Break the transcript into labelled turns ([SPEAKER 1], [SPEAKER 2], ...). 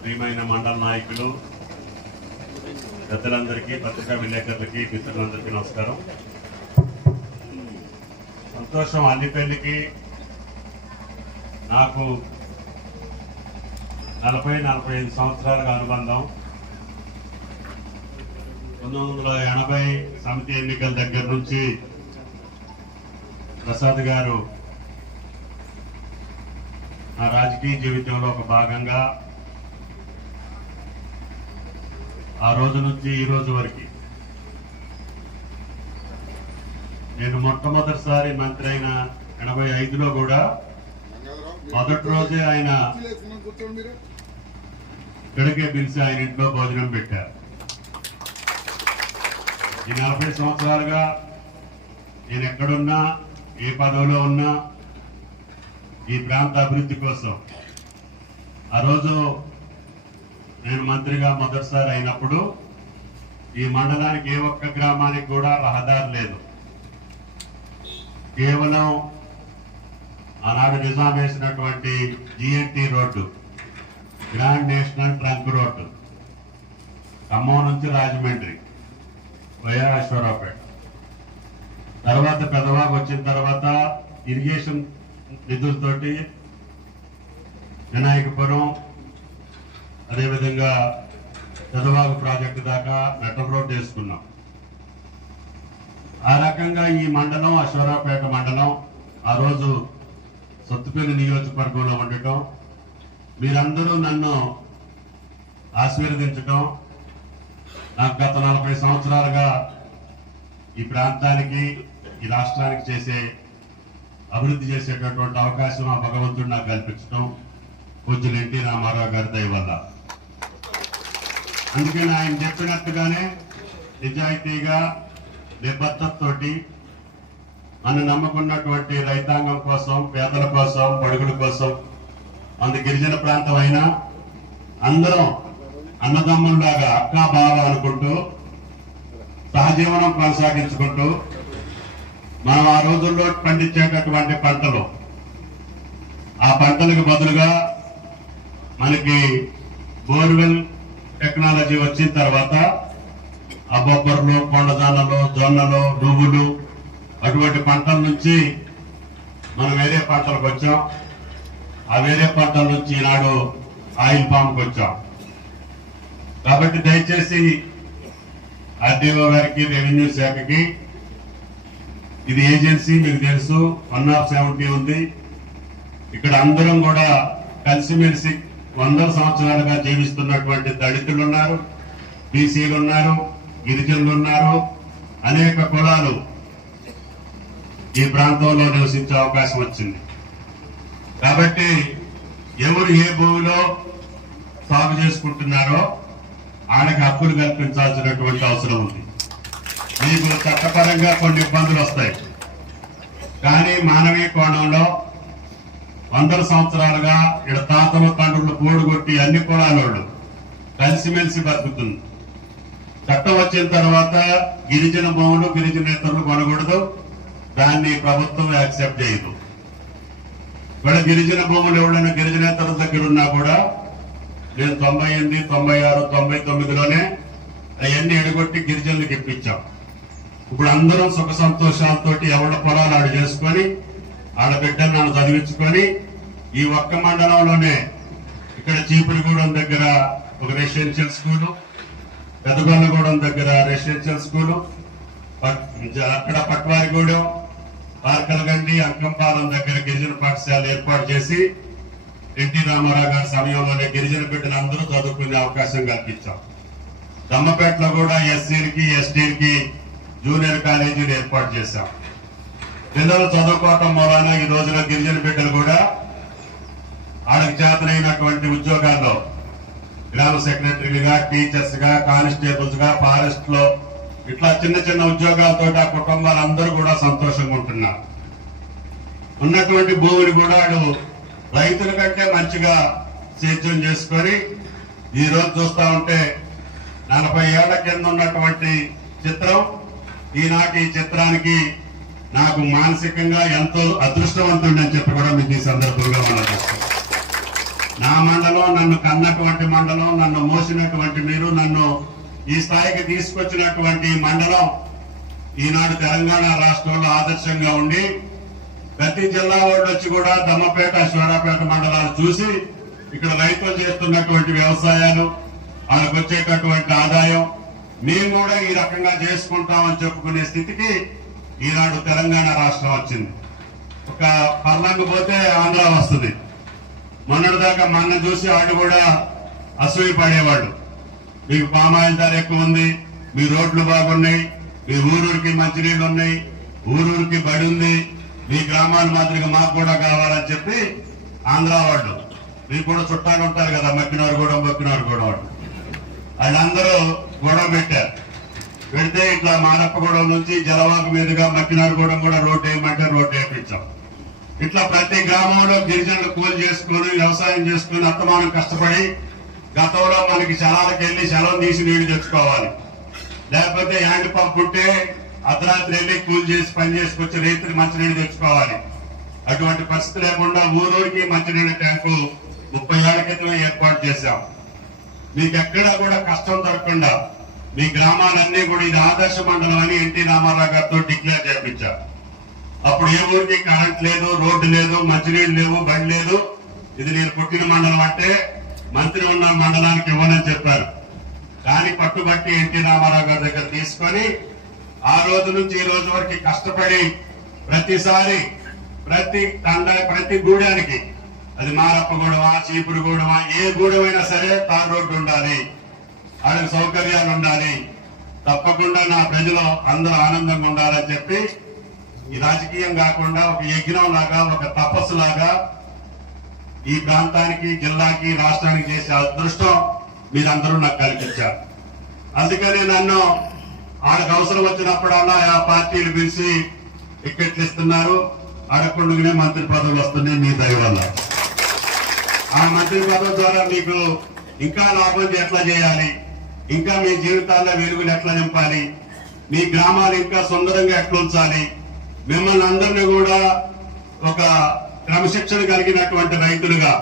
[SPEAKER 1] ప్రియమైన మండల నాయకులు పెద్దలందరికీ పత్రికా విలేకరులకి మిత్రులందరికీ నమస్కారం. సంతోషం అల్లిపల్లికి నాకు నలభై నలభై ఐదు సంవత్సరాలకు అనుబంధం. పంతొమ్మిది వందల ఎనభై సమితి ఎన్నికల దగ్గర నుంచి ప్రసాద్ గారు నా రాజకీయ జీవితంలో ఒక భాగంగా ఆ రోజు నుంచి ఈ రోజు వరకు నేను మొట్టమొదటిసారి మంత్రి అయిన ఎనభై ఐదులో కూడా మొదటి రోజే ఆయన ఇక్కడికే పిలిచి ఆయన ఇంట్లో భోజనం పెట్టారు. ఈ నలభై సంవత్సరాలుగా నేను ఎక్కడున్నా ఏ పదవిలో ఉన్నా ఈ ప్రాంత అభివృద్ధి కోసం. ఆ రోజు నేను మంత్రిగా మొదటిసారి అయినప్పుడు ఈ మండలానికి ఏ ఒక్క గ్రామానికి కూడా రహదారి లేదు. కేవలం ఆనాడు నిజాం వేసినటువంటి GNT road grand national trunk road Khammam నుంచి రాజమండ్రి వయా తర్వాత పెదవాగు వచ్చిన తర్వాత ఇరిగేషన్ నిధులతోటి వినాయకపురం అదేవిధంగా చదవాగు ప్రాజెక్టు దాకా మెటల్ రోడ్ వేసుకున్నాం. ఆ రకంగా ఈ మండలం అశ్వరావుపేట మండలం ఆ రోజు సత్తుపల్లి నియోజకవర్గంలో ఉండటం మీరందరూ నన్ను ఆశీర్వదించటం నాకు గత నలభై సంవత్సరాలుగా ఈ ప్రాంతానికి ఈ రాష్ట్రానికి చేసే అభివృద్ధి చేసేటటువంటి అవకాశం ఆ భగవంతుడు నాకు కల్పించడం కొంచెం ఎన్టీ రామారావు గారి దయ వల్ల. అందుకని ఆయన చెప్పినట్టుగానే నిజాయితీగా నిబద్ధతతోటి మన నమ్ముకున్నటువంటి రైతాంగం కోసం పేదల కోసం బడుగుల కోసం అందు గిరిజన ప్రాంతం అయినా అందరం అన్నదమ్ముల్లాగా అక్క బావ అనుకుంటూ సహజీవనం కొనసాగించుకుంటూ మనం ఆ రోజుల్లో పండించేటటువంటి పంటలు. ఆ పంటలకు బదులుగా మనకి బోర్వెల్ టెక్నాలజీ వచ్చిన తర్వాత ఆ బొబ్బర్లు కొండదానలు జొన్నలు నువ్వులు అటువంటి పంటల నుంచి మనం వేరే పంటలకు వచ్చాం. ఆ వేరే పంటల నుంచి ఈనాడు ఆయిల్ పామ్కి వచ్చాం. కాబట్టి దయచేసి ఆర్డీఓ గారికి రెవెన్యూ శాఖకి ఇది ఏజెన్సీ మీకు తెలుసు. వన్ ఆఫ్ సెవెంటీ ఉంది. ఇక్కడ అందరం కూడా కలిసిమెలిసి వందల సంవత్సరాలుగా జీవిస్తున్నటువంటి దళితులు ఉన్నారు బీసీలు ఉన్నారు గిరిజనులు ఉన్నారు. అనేక కులాలు ఈ ప్రాంతంలో నివసించే అవకాశం వచ్చింది. కాబట్టి ఎవరు ఏ భూమిలో సాగు చేసుకుంటున్నారో ఆయనకు హక్కులు కల్పించాల్సినటువంటి అవసరం ఉంది. మీకు చట్టపరంగా కొన్ని ఇబ్బందులు వస్తాయి. కానీ మానవీయ కోణంలో వందల సంవత్సరాలుగా ఇక్కడ తాతలు తండ్రులు కూడుగొట్టి అన్ని కులాలోళ్ళు కలిసిమెలిసి బతుకుతుంది చట్టం వచ్చిన తర్వాత గిరిజన భూములు గిరిజనేతరులు కొనకూడదు. దాన్ని ప్రభుత్వం యాక్సెప్ట్ చేయదు. ఇక్కడ గిరిజన భూములు ఎవరైనా గిరిజనేతరుల దగ్గర ఉన్నా కూడా నేను తొంభై ఎనిమిది తొంభై ఆరు తొంభై తొమ్మిదిలోనే అవన్నీ ఎడగొట్టి గిరిజనులకు ఇప్పించాం. ఇప్పుడు అందరం సుఖ సంతోషాలతోటి ఎవడ పొలాలు ఆడు చేసుకొని ఆడబిడ్డలు నన్ను చదివించుకొని ఈ ఒక్క మండలంలోనే ఇక్కడ చీపురిగూడెం దగ్గర ఒక రెసిడెన్షియల్ స్కూలు పెదగొల్లగూడెం దగ్గర రెసిడెన్షియల్ స్కూలు అక్కడ పట్వారిగూడెం పార్కలగండి అంకంపాలెం దగ్గర గిరిజన పాఠశాల ఏర్పాటు చేసి ఎన్టీ రామారావు గారి సమయంలోనే గిరిజన బిడ్డలు అందరూ చదువుకునే అవకాశం కల్పించాం. దమ్మపేటలో కూడా ఎస్సీలకి ఎస్టీలకి జూనియర్ కాలేజీలు ఏర్పాటు చేశాం. పిల్లలు చదువుకోవటం మూలాన ఈ రోజున గిరిజన బిడ్డలు కూడా వాళ్ళకి చేతనైనటువంటి ఉద్యోగాల్లో గ్రామ సెక్రటరీలుగా టీచర్స్గా ఫారెస్ట్లో ఇట్లా చిన్న చిన్న ఉద్యోగాలతో ఆ కుటుంబాలందరూ కూడా సంతోషంగా ఉంటున్నారు. ఉన్నటువంటి భూమిని కూడా వాడు రైతుల కంటే మంచిగా సేద్యం చేసుకొని ఈ రోజు చూస్తా ఉంటే నలభై ఏళ్ళ కింద ఉన్నటువంటి చిత్రం ఈనాటి ఈ చిత్రానికి నాకు మానసికంగా ఎంతో అదృష్టవంతుడని చెప్పి కూడా మీకు ఈ సందర్భంగా మనం నా మండలం నన్ను కన్నటువంటి మండలం నన్ను మోసినటువంటి మీరు నన్ను ఈ స్థాయికి తీసుకొచ్చినటువంటి మండలం ఈనాడు తెలంగాణ రాష్ట్రంలో ఆదర్శంగా ఉండి ప్రతి జిల్లా వాళ్ళు వచ్చి కూడా దమ్మపేట శివరాపేట మండలాలు చూసి ఇక్కడ రైతులు చేస్తున్నటువంటి వ్యవసాయాలు వాళ్ళకు వచ్చేటటువంటి ఆదాయం మేము కూడా ఈ రకంగా చేసుకుంటామని చెప్పుకునే స్థితికి ఈనాడు తెలంగాణ రాష్ట్రం వచ్చింది. ఒక పర్లంగు పోతే ఆంధ్ర వస్తుంది. మొన్నటిదాకా మొన్న చూసి వాడు కూడా అసూయ పడేవాడు మీకు పామాయిల్ ధర ఎక్కువ ఉంది మీ రోడ్లు బాగున్నాయి మీ ఊరూరికి మంచినీళ్ళు ఉన్నాయి ఊరూరికి బడి ఉంది మీ గ్రామాల మాదిరిగా మాకు కూడా కావాలని చెప్పి ఆంధ్ర వాళ్ళు మీకు కూడా చుట్టాలు ఉంటారు కదా మక్కినారు కూడా మక్కినారు కూడా వాళ్ళు. వాళ్ళందరూ గొడవ పెట్టారు పెడితే ఇట్లా మానప్పగూడెం నుంచి జలవాక మీదుగా మక్కినారుగూడెం కూడా రోడ్డు వేయమంటే రోడ్డు వేయించాం. ఇట్లా ప్రతి గ్రామంలో గిరిజనులు కూలి చేసుకుని వ్యవసాయం చేసుకుని అత్తమానం కష్టపడి గతంలో మనకి శలాలకు వెళ్ళి శలం తీసి నీళ్ళు తెచ్చుకోవాలి. లేకపోతే హ్యాండ్ పంప్ ఉంటే అర్ధరాత్రి వెళ్ళి కూలి చేసి పని చేసుకొచ్చి రైతులు మంచినీళ్ళు తెచ్చుకోవాలి. అటువంటి పరిస్థితి లేకుండా ఊరూరికి మంచినీళ్ళ ట్యాంకు ముప్పై ఏళ్ళ క్రితమే ఏర్పాటు చేశాం. మీకు ఎక్కడా కూడా కష్టం దొరకకుండా మీ గ్రామాలన్నీ కూడా ఇది ఆదర్శ మండలం అని ఎన్టీ రామారావు గారితో డిక్లేర్ చేయించారు అప్పుడు ఏ ఊరికి కరెంట్ లేదు రోడ్డు లేదు మంచినీళ్ళు లేవు బండి లేదు. ఇది నేను పుట్టిన మండలం అంటే మంత్రి ఉన్న మండలానికి ఇవ్వనని చెప్పారు. దాన్ని పట్టుబట్టి ఎన్టీ రామారావు గారి దగ్గర తీసుకొని ఆ రోజు నుంచి ఈ రోజు వరకు కష్టపడి ప్రతిసారి ప్రతి తండ ప్రతి గూడానికి అది మారప్ప గూడమా చీపురు గూడమా ఏ గూడమైనా సరే తార్ రోడ్డు ఉండాలి. వాళ్ళకి సౌకర్యాలు ఉండాలి. తప్పకుండా నా ప్రజలు అందరూ ఆనందంగా ఉండాలని చెప్పి ఈ రాజకీయం కాకుండా ఒక యజ్ఞం లాగా ఒక తపస్సు లాగా ఈ ప్రాంతానికి జిల్లాకి రాష్ట్రానికి చేసే అదృష్టం మీరందరూ నాకు కల్పించారు అందుకనే నన్ను వాళ్ళకి అవసరం వచ్చినప్పుడల్లా ఆ పార్టీలు పిలిచి టికెట్లు ఇస్తున్నారు అడగకుండానే మంత్రి పదవులు వస్తున్నాయి మీ దయ వల్ల. ఆ మంత్రి పదవి ద్వారా మీకు ఇంకా లాభం ఎట్లా చేయాలి? ఇంకా మీ జీవితాల్లో వెలుగులు ఎట్లా నింపాలి? మీ గ్రామాలు ఇంకా సుందరంగా ఎట్లా ఉంచాలి? మిమ్మల్ని అందరినీ కూడా ఒక క్రమశిక్షణ కలిగినటువంటి రైతులుగా